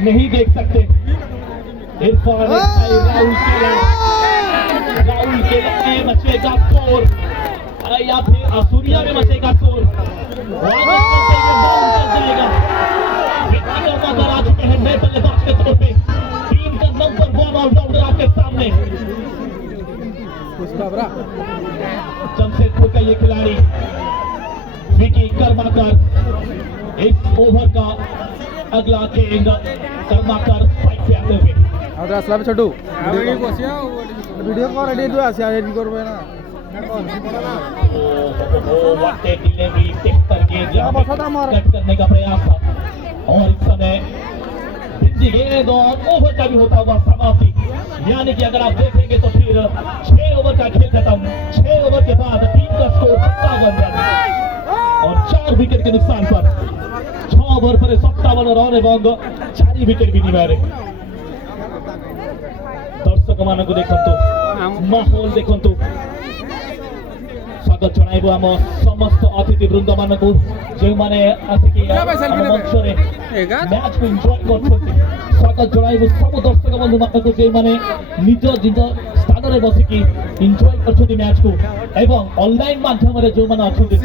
नहीं देख सकते। इरफान राहुल के लिए मचेगा शोर या फिर सूर्या में मचेगा शोर। जाएगा आ चुके हैं नए बल्लेबाज के तौर पे। टीम का नंबर 1 ऑलराउंडर आपके सामने जमशेदपुर का ये खिलाड़ी विकी कर्माकर इस ओवर का अगला गेंद कर्माकर स्ट्राइक पे आते हुए छोटू वीडियो कॉल रेडी तो आसिया रेडी करबे ना डिलीवरी टिक कर गेंद कट करने का प्रयास था और इस समय गेंद और ओवर का भी होता हुआ समाप्ति। यानी कि अगर आप देखेंगे तो फिर 6 ओवर का खेल खत्म। 6 ओवर के बाद टीम का स्कोर 57 रन और 4 विकेट के नुकसान पर 6 ओवर पर 57 रन एवं 4 विकेट भी निभारे। दर्शक मान को देखो माहौल देखो स्वागत जनाइबु आम समस्त अतिथि वृंद मान को जो माने आसिक मंच रे मैच को एंजॉय करछथि स्वागत जनाइबु सब दर्शक बंधु मान को जे माने निज निज स्थान रे बसिकी एंजॉय करछथि मैच को एवं ऑनलाइन माध्यम रे जो माने अछथि